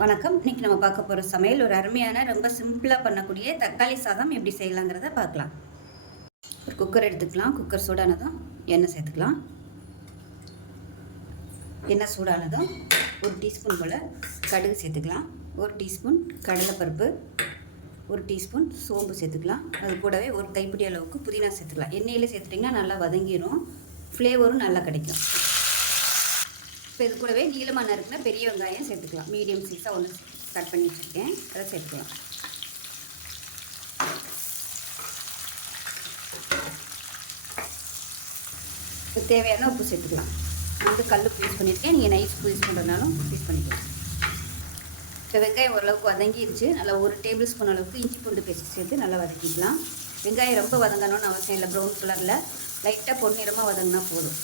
வணக்கம். இன்னைக்கு நம்ம பார்க்க போகிற சமையல் ஒரு அருமையான ரொம்ப சிம்பிளாக பண்ணக்கூடிய தக்காளி சாதம் எப்படி செய்யலாங்கிறத பார்க்கலாம். ஒரு குக்கர் எடுத்துக்கலாம். குக்கர் சூடானதும் எண்ணெய் சேர்த்துக்கலாம். எண்ணெய் சூடானதும் ஒரு டீஸ்பூன் போல் கடுகு சேர்த்துக்கலாம். ஒரு டீஸ்பூன் கடலைப்பருப்பு ஒரு டீஸ்பூன் சோம்பு சேர்த்துக்கலாம். அது கூடவே ஒரு கைப்பிடி அளவுக்கு புதினா சேர்த்துக்கலாம். எண்ணெயில் சேர்த்துட்டிங்கன்னா நல்லா வதங்கிடும் ஃப்ளேவரும் நல்லா கிடைக்கும். இப்போ இது கூடவே நீளமான நறுக்குனா பெரிய வெங்காயம் சேர்த்துக்கலாம். மீடியம் சைஸாக ஒன்று கட் பண்ணி வச்சுருக்கேன். அதை சேர்த்துக்கலாம். இப்போ தேவையான உப்பு சேர்த்துக்கலாம். வந்து கல் யூஸ் பண்ணியிருக்கேன். நீங்கள் நைஸ் யூஸ் பண்ணுறதுனாலும் யூஸ் பண்ணிக்கலாம். இப்போ வெங்காயம் ஓரளவுக்கு வதங்கிடுச்சு நல்லா ஒரு டேபிள் ஸ்பூன் அளவுக்கு இஞ்சி பூண்டு பேஸ்ட் சேர்த்து நல்லா வதக்கிக்கலாம். வெங்காயம் ரொம்ப வதங்கணும்னு அவசியம் இல்லை. ப்ரௌன் கலரில் லைட்டாக பொன்னிறமாக வதங்கினா போதும்.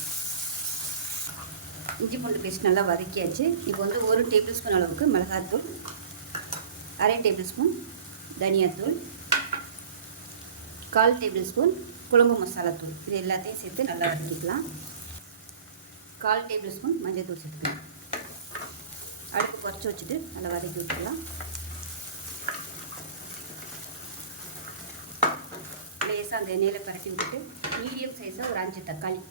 இஞ்சி பூண்டு பேஸ்ட் நல்லா வதக்கியாச்சு. இப்போ வந்து ஒரு டேபிள் ஸ்பூன் அளவுக்கு மிளகாத்தூள் அரை டேபிள் ஸ்பூன் தனியாத்தூள் கால் டேபிள் ஸ்பூன் குழம்பு மசாலாத்தூள் இது எல்லாத்தையும் சேர்த்து நல்லா வதக்கிக்கலாம். கால் டேபிள் ஸ்பூன் மஞ்சள் தூள் சேர்த்துக்கலாம். அடுப்பு குறைச்சி வச்சுட்டு நல்லா வதக்கி விட்டுக்கலாம். லேசாக அந்த எண்ணெயில் பரட்டி விட்டுட்டு மீடியம் சைஸாக ஒரு அஞ்சு தக்காளி.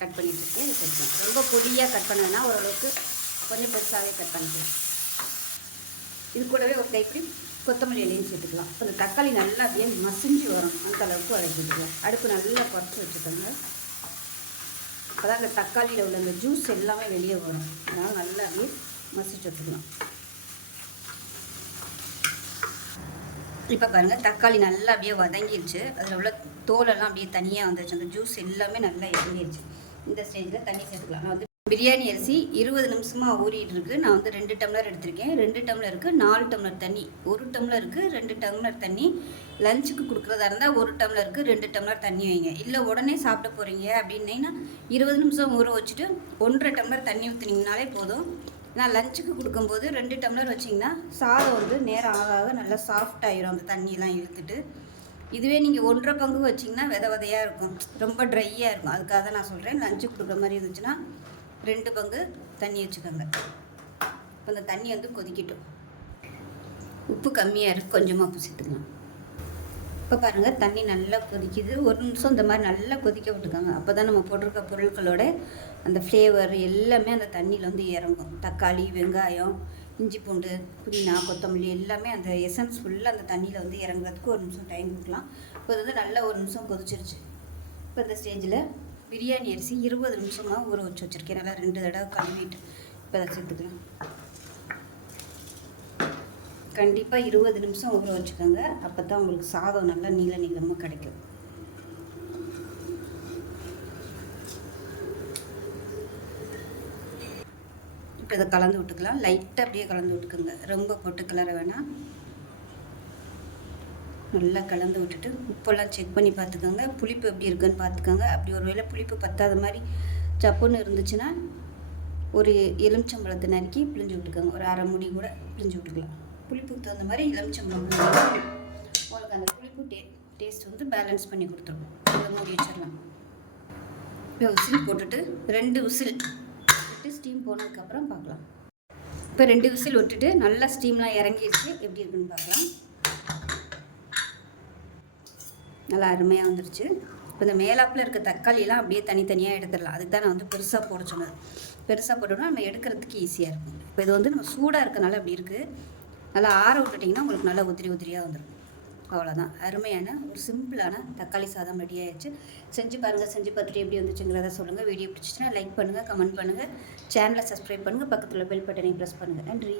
கட் பண்ணிட்டுருக்கேன் இது கொஞ்சம் ரொம்ப பொடியாக கட் பண்ணதுன்னா ஓரளவுக்கு கொஞ்சம் பெருசாகவே கட் பண்ணிக்கலாம். இது கூடவே ஒரு கைப்பிடி கொத்தமல்லி இலையும் சேர்த்துக்கலாம். அந்த தக்காளி நல்லா அப்படியே மசிஞ்சு வரும். அந்த அளவுக்கு வதக்கிக்கலாம். அடுப்பு நல்லா குறைச்சி வச்சுக்கோங்க. அப்போ தான் அந்த தக்காளியில் உள்ள அந்த ஜூஸ் எல்லாமே வெளியே வரும். அதனால் நல்லா அப்படியே மசிச்சு வச்சுக்கலாம். இப்போ பாருங்கள் தக்காளி நல்லா அப்படியே வதங்கிடுச்சு. அதில் உள்ள தோலெல்லாம் அப்படியே தனியாக வந்துருச்சு. அந்த ஜூஸ் எல்லாமே நல்லா இறங்கிடுச்சு இந்த ஸ்டேஜில் தண்ணி சேர்த்துக்கலாம். நான் வந்து பிரியாணி அரிசி இருபது நிமிஷமாக ஊறிட்டு இருக்கு. நான் வந்து ரெண்டு டம்ளர் எடுத்திருக்கேன். ரெண்டு டம்ளருக்கு நாலு டம்ளர் தண்ணி. ஒரு டம்ளருக்கு ரெண்டு டம்ளர் தண்ணி. லஞ்சுக்கு கொடுக்குறதா இருந்தால் ஒரு டம்ளருக்கு ரெண்டு டம்ளர் தண்ணி வைங்க. இல்லை உடனே சாப்பிட போகிறீங்க அப்படின்னீங்கன்னா இருபது நிமிஷம் ஊற வச்சுட்டு ஒன்றரை டம்ளர் தண்ணி ஊற்றுனீங்கனாலே போதும். நான் லஞ்சுக்கு கொடுக்கும்போது ரெண்டு டம்ளர் வச்சிங்கன்னா சாதம் வந்து நேரம் ஆக ஆக நல்லா சாஃப்ட் ஆயிரும். அந்த தண்ணியெல்லாம் இழுத்துட்டு. இதுவே நீங்கள் ஒன்றரை பங்கு வச்சிங்கன்னா வித விதையாக இருக்கும். ரொம்ப ட்ரையாக இருக்கும். அதுக்காக தான் நான் சொல்கிறேன் லஞ்சு கொடுக்குற மாதிரி இருந்துச்சுன்னா ரெண்டு பங்கு தண்ணி வச்சுக்கோங்க. இப்போ அந்த தண்ணி வந்து கொதிக்கட்டும். உப்பு கம்மியாக இருக்குது கொஞ்சமாக உப்பு சேர்த்துக்கலாம். இப்போ பாருங்கள் தண்ணி நல்லா கொதிக்குது. ஒரு நிமிஷம் இந்த மாதிரி நல்லா கொதிக்க விட்டுக்காங்க. அப்போ தான் நம்ம போட்டிருக்க பொருட்களோட அந்த ஃப்ளேவர் எல்லாமே அந்த தண்ணியில் வந்து இறங்கும். தக்காளி வெங்காயம் இஞ்சி பூண்டு புதினா கொத்தமல்லி எல்லாமே அந்த எசன்ஸ் ஃபுல்லாக அந்த தண்ணியில் வந்து இறங்குறதுக்கு ஒரு நிமிஷம் டைம் கொடுக்கலாம். இப்போ வந்து நல்லா ஒரு நிமிஷம் கொதிச்சிருச்சு. இப்போ இந்த ஸ்டேஜில் பிரியாணி அரிசி இருபது நிமிஷமாக ஊற வச்சு வச்சுருக்கேன். நல்லா ரெண்டு தடவை கழுவிட்டு இப்போ அதை சேர்த்துக்கலாம். கண்டிப்பாக இருபது நிமிஷம் ஊற வச்சுக்கோங்க. அப்போ தான் உங்களுக்கு சாதம் நல்லா நீள நீளமாக கிடைக்கும் இப்போ இதை கலந்து விட்டுக்கலாம். லைட்டாக அப்படியே கலந்து விட்டுக்கோங்க. ரொம்ப போட்டு கிளற வேணாம். நல்லா கலந்து விட்டுட்டு உப்பெல்லாம் செக் பண்ணி பார்த்துக்கோங்க. புளிப்பு எப்படி இருக்குன்னு பார்த்துக்கோங்க. அப்படி ஒரு வேளை புளிப்பு பத்தாத மாதிரி சப்புன்னு இருந்துச்சுன்னா ஒரு எலுமிச்சம்பழத்தை நறுக்கி பிழிஞ்சு விட்டுக்கோங்க. ஒரு அரை முடி கூட பிழிஞ்சு விட்டுக்கலாம். புளிப்புக்கு தகுந்த மாதிரி எலுமிச்சம்பழம் உங்களுக்கு அந்த புளிப்பு டே டேஸ்ட் வந்து பேலன்ஸ் பண்ணி கொடுத்துருவோம் அதை மூடி வச்சிடலாம். இப்போ விசில் போட்டுட்டு ரெண்டு விசில் ஸ்டீம் போனதுக்கப்புறம் பார்க்கலாம். இப்போ ரெண்டு விசில் விட்டுட்டு நல்லா ஸ்டீம்லாம் இறங்கிடுச்சு. எப்படி இருக்குன்னு பார்க்கலாம். நல்லா அருமையாக வந்துருச்சு. இப்போ இந்த மேலாப்பில் இருக்க தக்காளியெல்லாம் அப்படியே தனித்தனியாக எடுத்துடலாம். அதுக்கு தான் நான் வந்து பெருசாக போட சொன்னது. பெருசாக போட்டோம்னா நம்ம எடுக்கிறதுக்கு ஈஸியாக இருக்கும். இப்போ இது வந்து நம்ம சூடாக இருக்கனால அப்படி இருக்குது நல்லா ஆற விட்டுட்டிங்கன்னா உங்களுக்கு நல்லா உதிரி உதிரியாக வந்துடும் அவ்வளோதான் அருமையான ஒரு சிம்பிளான தக்காளி சாதம் ரெடி ஆயிடுச்சு. செஞ்சு பாருங்கள் செஞ்சு பார்த்துட்டு எப்படி வந்துச்சுங்கிறத சொல்லுங்கள் வீடியோ பிடிச்சிச்சின்னா லைக் பண்ணுங்கள் கமெண்ட் பண்ணுங்கள் சேனலை சப்ஸ்கிரைப் பண்ணுங்கள் பக்கத்தில் பெல் பட்டனையும் ப்ரெஸ் பண்ணுங்கள் நன்றி.